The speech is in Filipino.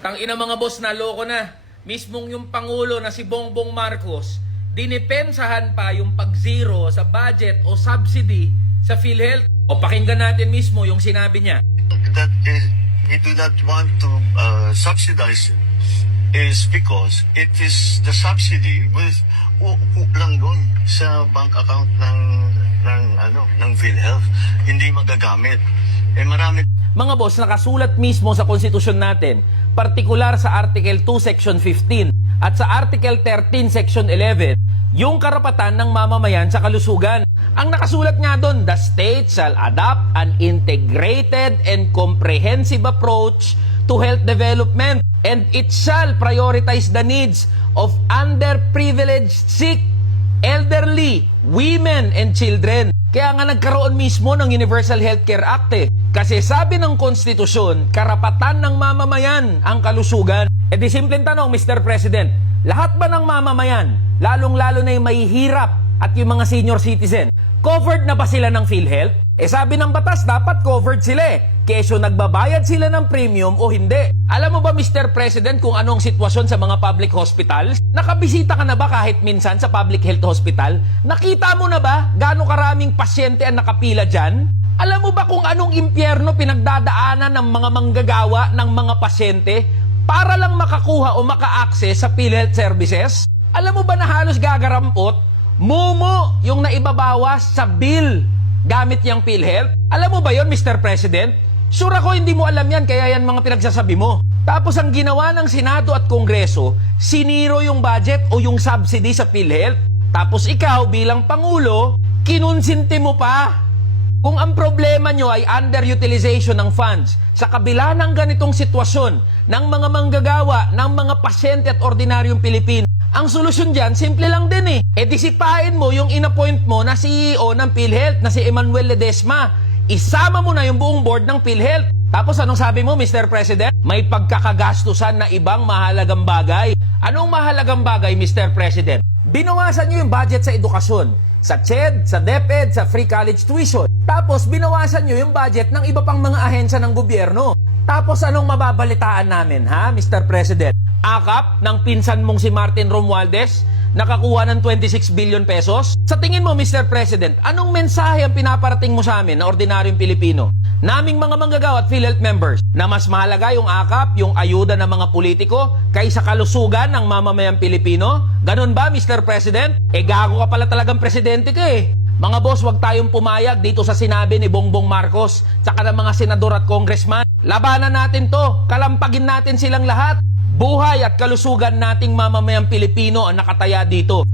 Tangina mga boss, naloko na. Mismong yung Pangulo na si Bongbong Marcos, dinipensahan pa yung pag-zero sa budget o subsidy sa PhilHealth. O pakinggan natin mismo yung sinabi niya. That is, we do not want to subsidize it is because it is the subsidy with lang doon sa bank account ng PhilHealth, hindi magagamit. Marami. Mga boss, nakasulat mismo sa konstitusyon natin, partikular sa Article 2 Section 15 at sa Article 13 Section 11, yung karapatan ng mamamayan sa kalusugan. Ang nakasulat nga doon, the state shall adopt an integrated and comprehensive approach to health development, and it shall prioritize the needs of underprivileged, sick, elderly, women, and children. Kaya nga nagkaroon mismo ng Universal Healthcare Act Kasi sabi ng konstitusyon, karapatan ng mamamayan ang kalusugan. E di simpleng tanong, Mr. President, lahat ba ng mamamayan, lalong-lalo na yung mahihirap at yung mga senior citizen, covered na ba sila ng PhilHealth? Sabi ng batas, dapat covered sila Keso nagbabayad sila ng premium o hindi. Alam mo ba, Mr. President, kung anong sitwasyon sa mga public hospitals? Nakabisita ka na ba kahit minsan sa public health hospital? Nakita mo na ba gaano karaming pasyente ang nakapila dyan? Alam mo ba kung anong impyerno pinagdadaanan ng mga manggagawa ng mga pasyente para lang makakuha o maka-access sa PhilHealth services? Alam mo ba na halos gagarampot? Mumo yung naibabawas sa bill gamit yung PhilHealth? Alam mo ba yon, Mr. President? Sure ako hindi mo alam yan, kaya yan mga pinagsasabi mo. Tapos ang ginawa ng Senado at Kongreso, siniro yung budget o yung subsidy sa PhilHealth. Tapos ikaw bilang Pangulo, kinonsinti mo pa. Kung ang problema nyo ay underutilization ng funds sa kabila ng ganitong sitwasyon ng mga manggagawa, ng mga pasyente at ordinaryong Pilipino, ang solusyon dyan, simple lang din disipain mo yung inappoint mo na CEO ng PhilHealth na si Emmanuel Ledesma. Isama mo na yung buong board ng PhilHealth. Tapos anong sabi mo, Mr. President? May pagkakagastusan na ibang mahalagang bagay. Anong mahalagang bagay, Mr. President? Binawasan nyo yung budget sa edukasyon, sa CHED, sa DepEd, sa free college tuition. Tapos binawasan nyo yung budget ng iba pang mga ahensya ng gobyerno. Tapos anong mababalitaan namin, ha, Mr. President? Akap ng pinsan mong si Martin Romualdez, nakakuha ng 26 billion pesos? Sa tingin mo, Mr. President, anong mensahe ang pinaparating mo sa amin na ordinaryong Pilipino? Naming mga manggagawa at PhilHealth members na mas mahalaga yung akap, yung ayuda ng mga politiko kaysa kalusugan ng mamamayang Pilipino? Ganun ba, Mr. President? Gago ka pala talagang presidente ka Mga boss, wag tayong pumayag dito sa sinabi ni Bongbong Marcos tsaka ng mga senador at congressman. Labanan natin to, kalampagin natin silang lahat. Buhay at kalusugan nating mamamayang Pilipino ang nakataya dito.